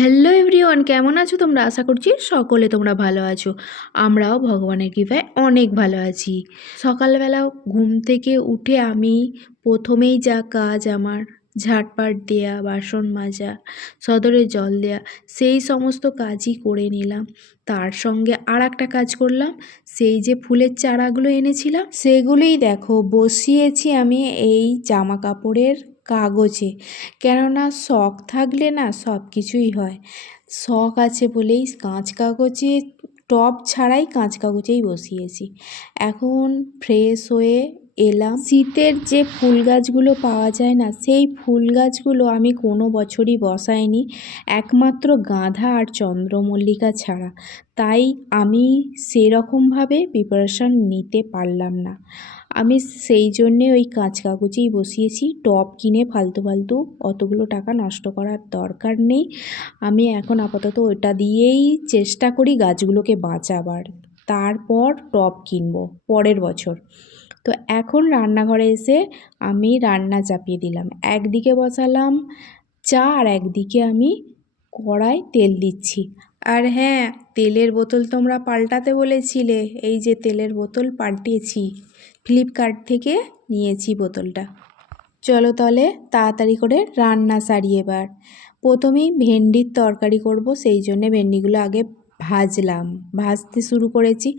hello everyone, কেমন আছো তোমরা? আশা করছি সকলে তোমরা ভালো আছো। আমরাও ভগবানের কৃপায় অনেক ভালো আছি। সকালবেলা ঘুম থেকে উঠে আমি প্রথমেই যা কাজ আমার, ঝাটপাট দেয়া, বাসন মাজা, সদরে জল দেয়া, সেই সমস্ত কাজই করে নিলাম। তার সঙ্গে আর একটা কাজ করলাম, সেই যে ফুলের চারাগুলো এনেছিলাম, সেগুলোই দেখো, বসিয়েছি আমি এই জামা কাপড়ের কাগজে। কেননা শখ থাকলে না সব কিছুই হয়। শখ আছে বলেই কাঁচ কাগজে টব ছাড়াই কাঁচ কাগজেই বসিয়েছি। এখন ফ্রেশ হয়ে এলাম। শীতের যে ফুল গাছগুলো পাওয়া যায় না, সেই ফুল গাছগুলো আমি কোনো বছরই বসাইনি। একমাত্র গাঁধা আর চন্দ্রমল্লিকা ছাড়া। তাই আমি সেরকমভাবে প্রিপারেশান নিতে পারলাম না। আমি সেই জন্যে ওই কাঁচ কাগজেই বসিয়েছি। টব কিনে ফালতু ফালতু অতগুলো টাকা নষ্ট করার দরকার নেই। আমি এখন আপাতত ওটা দিয়েই চেষ্টা করি গাছগুলোকে বাঁচাবার। তারপর টব কিনবো পরের বছর। তো এখন রান্নাঘরে এসে আমি রান্না চাপিয়ে দিলাম। একদিকে বসালাম চা আর একদিকে আমি কড়াই তেল দিচ্ছি। আর হ্যাঁ তেলের বোতল তোমরা পাল্টাতে বলেছিলে। এই যে তেলের বোতল পাল্টিয়েছি ফ্লিপকার্ট থেকে নিয়েছি বোতলটা। চলো তলে তাড়াতাড়ি করে রান্না সারি এবার। প্রথমেই ভেন্ডির তরকারি করব, সেই জন্যে ভেন্ডিগুলো আগে ভাজলাম। ভাজতে শুরু করেছি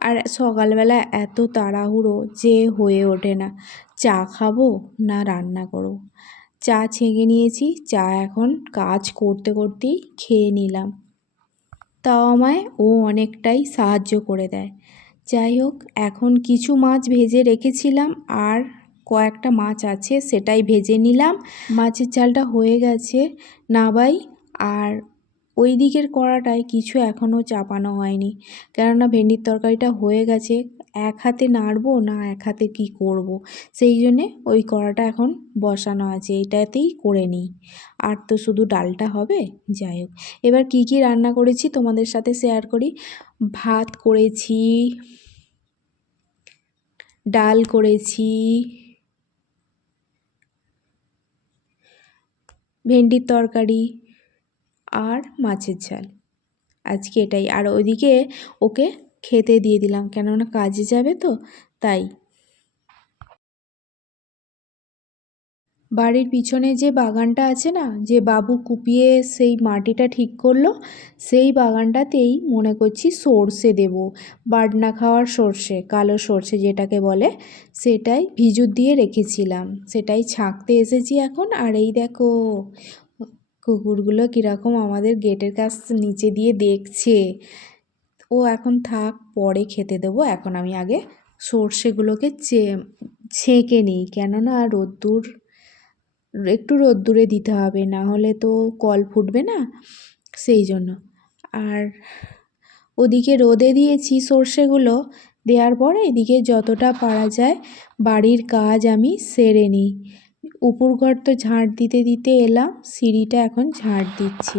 আর সকালবেলা এত তাড়াহুড়ো যে হয়ে ওঠে না। চা খাব না রান্না করো? চা ছেঁকে নিয়েছি, চা এখন কাজ করতে করতেই খেয়ে নিলাম। তাও আমায় ও অনেকটাই সাহায্য করে দেয়। যাই হোক, এখন কিছু মাছ ভেজে রেখেছিলাম আর কয়েকটা মাছ আছে, সেটাই ভেজে নিলাম। মাছের ঝালটা হয়ে গেছে নাবাই আর ওই দিকের কড়াটায় কিছু এখনও চাপানো হয়নি। কেননা ভেন্ডির তরকারিটা হয়ে গেছে, এক হাতে নাড়বো না এক হাতে কী করব। সেই জন্যে ওই কড়াটা এখন বসানো আছে, এটাতেই করে নিই। আর তো শুধু ডালটা হবে, যাই হোক। এবার কি কি রান্না করেছি তোমাদের সাথে শেয়ার করি। ভাত করেছি ডাল করেছি। ভেন্ডির তরকারি আর মাছের ঝাল। আজকে এটাই। আর ওইদিকে ওকে খেতে দিয়ে দিলাম, কেননা কাজে যাবে তো, তাই বাড়ির পিছনে যে বাগানটা আছে না, যে বাবু কুপিয়ে সেই মাটিটা ঠিক করল, সেই বাগানটাতেই মনে করছি সর্ষে দেব। বাটনা খাওয়ার সর্ষে, কালো সর্ষে যেটাকে বলে, সেটাই ভিজুর দিয়ে রেখেছিলাম। সেটাই ছাঁকতে এসেছি এখন। আর এই দেখো, কুকুরগুলো কীরকম আমাদের গেটের কাছ নিচে দিয়ে দেখছে। ও এখন থাক, পরে খেতে দেবো। এখন আমি আগে সর্ষেগুলোকে চে, ছেঁকে নিই। কেননা রোদ্দুর একটু রোদ্দুরে দিতে হবে, না হলে তো কল ফুটবে না, সেই জন্য। আর ওদিকে রোদে দিয়েছি সর্ষেগুলো, দেওয়ার পরে এদিকে যতটা পারা যায় বাড়ির কাজ আমি সেরে নিই। উপর ঘর তো ঝাঁট দিতে দিতে এলাম, সিঁড়িটা এখন ঝাঁট দিচ্ছি।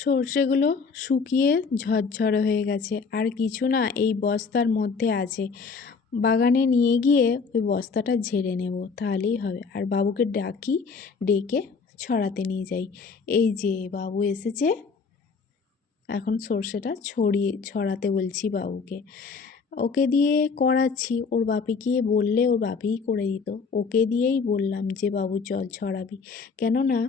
সর্ষেগুলো শুকিয়ে ঝরঝরে হয়ে গেছে। আর কিছু না, এই বস্তার মধ্যে আছে। বাগানে নিয়ে গিয়ে ওই বস্তাটা ঝেড়ে নেব, তাহলেই হবে। আর বাবুকে ডাকি, ডেকে ছড়াতে নিয়ে যাই। এই যে, বাবু এসেছে। এখন সর্ষেটা ছড়িয়ে, ছড়াতে বলছি বাবুকে। ওকে দিয়ে করাচ্ছি। ওর বাপিকে বললে ওর বাপিই করে দিত। ওকে দিয়েই বললাম যে, বাবু, চল ছড়াবি। কেননা,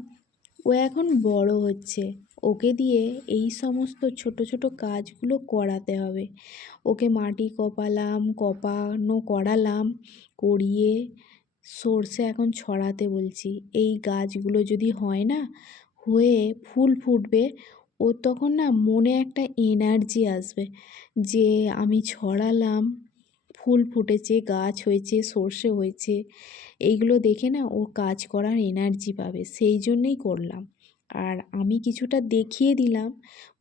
ও এখন বড় হচ্ছে। ওকে দিয়ে এই সমস্ত ছোট ছোট কাজগুলো করাতে হবে। ওকে মাটি কপালাম, কপানো করালাম, করিয়ে সর্ষে এখন ছড়াতে বলছি। এই গাছগুলো যদি হয় না, হয়ে ফুল ফুটবে, ও তখন না মনে একটা এনার্জি আসবে যে আমি ছড়ালাম, ফুল ফুটেছে, গাছ হয়েছে, সর্ষে হয়েছে, এইগুলো দেখে না ও কাজ করার এনার্জি পাবে। সেই জন্যেই করলাম। আর আমি কিছুটা দেখিয়ে দিলাম,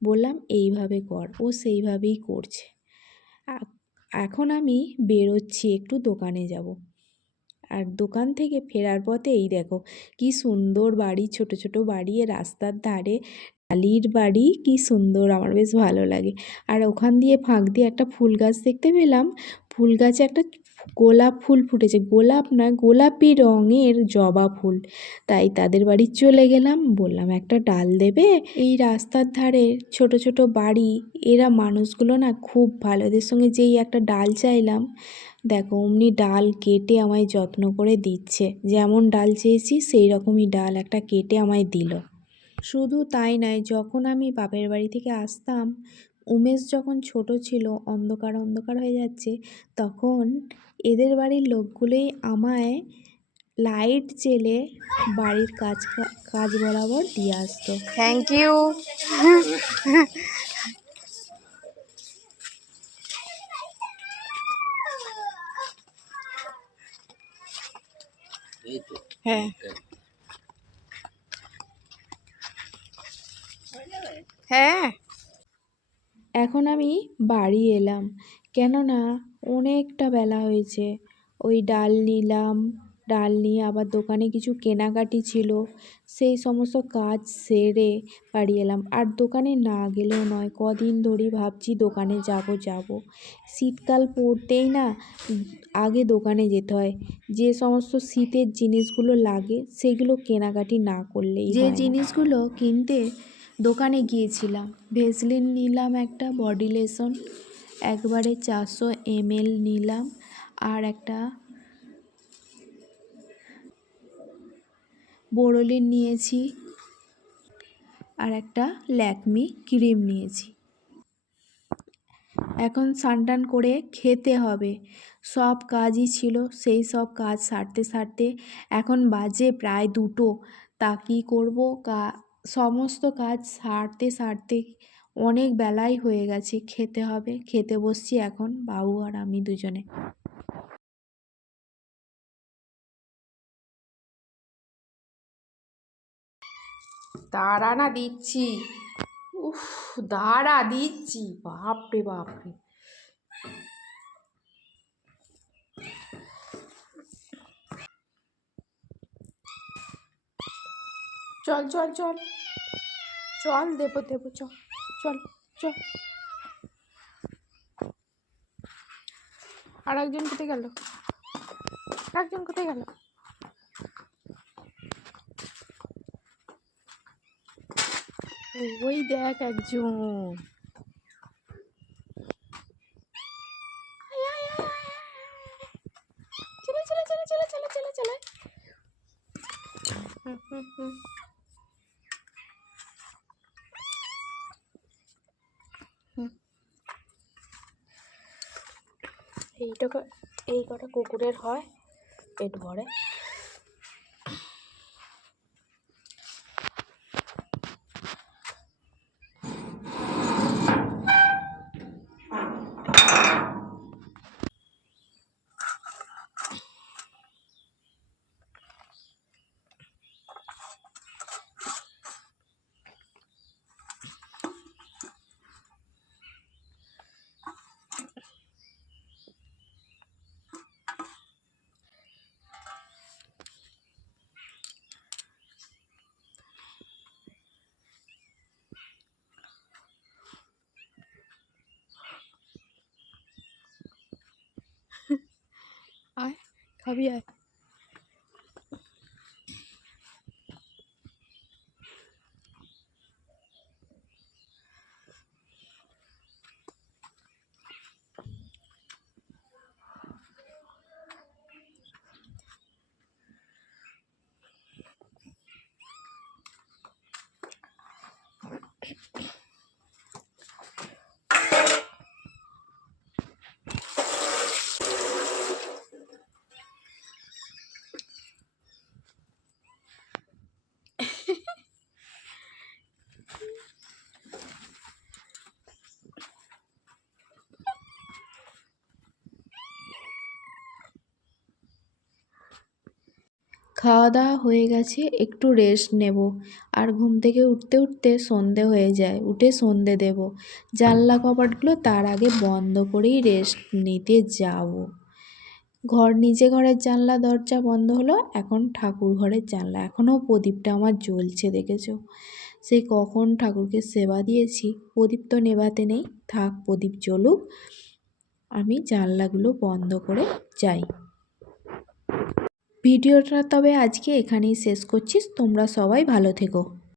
বললাম, এইভাবে কর। ও সেইভাবেই করছে। এখন আমি বেরোচ্ছি, একটু দোকানে যাব। আর দোকান থেকে ফেরার পথে, এই দেখো, কি সুন্দর বাড়ি, ছোট ছোট বাড়ি, এ রাস্তার ধারে টালির বাড়ি, কি সুন্দর, আমার বেশ ভালো লাগে। আর ওখান দিয়ে ফাঁক দিয়ে একটা ফুল গাছ দেখতে পেলাম। ফুল গাছে একটা গোলাপ ফুল ফুটেছে। গোলাপ না গোলাপি রঙের জবা ফুল। তাই তাদের বাড়ি চলে গেলাম। বললাম, একটা ডাল দেবে? এই রাস্তার ধারে ছোট ছোট বাড়ি, এরা মানুষগুলো না খুব ভালো। এদের সঙ্গে যেই একটা ডাল চাইলাম, দেখো অমনি ডাল কেটে আমায় যত্ন করে দিচ্ছে। যেমন ডাল চেয়েছি, সেই রকমই ডাল একটা কেটে আমায় দিল। শুধু তাই নয়, যখন আমি বাপের বাড়ি থেকে আসতাম উমেশ যখন ছোট ছিল অন্ধকার অন্ধকার হয়ে যাচ্ছে তখন এদের বাড়ির লোকগুলোই আমায় লাইট জেলে বাড়ির কাজ কাজ বরাবর দিয়ে আসতো। থ্যাংক ইউ হ্যাঁ। হ্যাঁ। এখন আমি বাড়ি এলাম। কেননা অনেকটা বেলা হয়েছে। ওই ডাল নিলাম ডাল নিয়ে আবার দোকানে কিছু কেনাকাটি ছিল। সেই সমস্ত কাজ সেরে বাড়ি এলাম। আর দোকানে না গেলেও নয় কদিন ধরেই ভাবছি দোকানে যাব যাব। শীতকাল পড়তেই না আগে দোকানে যেতে হয়। যে সমস্ত শীতের জিনিসগুলো লাগে সেগুলো কেনাকাটি না করলেই যে জিনিসগুলো কিনতে দোকানে গিয়েছিলাম। ভেসলিন নিলাম একটা, বডি লোশন একবারে চারশো এমএল নিলাম, আর একটা বোরোলিন নিয়েছি, আর একটা ল্যাকমি ক্রিম নিয়েছি। এখন স্নান করে খেতে হবে। সব কাজই ছিল, সেই সব কাজ সারতে সারতে এখন বাজে প্রায় দুটো। তা কী করব? কা সমস্ত কাজ সারতে সারতে অনেক বেলাই হয়ে গেছে। খেতে হবে। খেতে বসছি এখন, বাবু আর আমি দুজনে। দাঁড়া না দিচ্ছি। উফ, দাঁড়া দিচ্ছি। বাপরে বাপরে। চল চল চল চল দেবো দেবো চল চল চল আর একজন কোথায় গেল একজন কোথায় গেল ওই দেখ একজন আয়, আয়, আয়, আয়, আয়, আয়। চলে চলে চলে চলে চলে চলে চলে হুম, হুম, হুম। হুম। এইটা এই কটা কুকুরের হয় পেট ভরে। খাবি আয় খাওয়া দাওয়া হয়ে গেছে, একটু রেস্ট নেব। আর ঘুম থেকে উঠতে উঠতে সন্ধে হয়ে যায়, উঠে সন্ধে দেব। জানলা কপাটগুলো তার আগে বন্ধ করেই রেস্ট নিতে যাব। ঘর নিজে ঘরের জানলা, দরজা বন্ধ হলো, এখন ঠাকুর ঘরের জানলা। এখনও প্রদীপটা আমার জ্বলছে, দেখেছ? সেই কখন ঠাকুরকে সেবা দিয়েছি? প্রদীপ তো নেভাতে নেই। থাক প্রদীপ জ্বলুক, আমি জানলাগুলো বন্ধ করে যাই। ভিডিওটা তবে আজকে এখানেই শেষ করছিস তোমরা সবাই ভালো থেকো।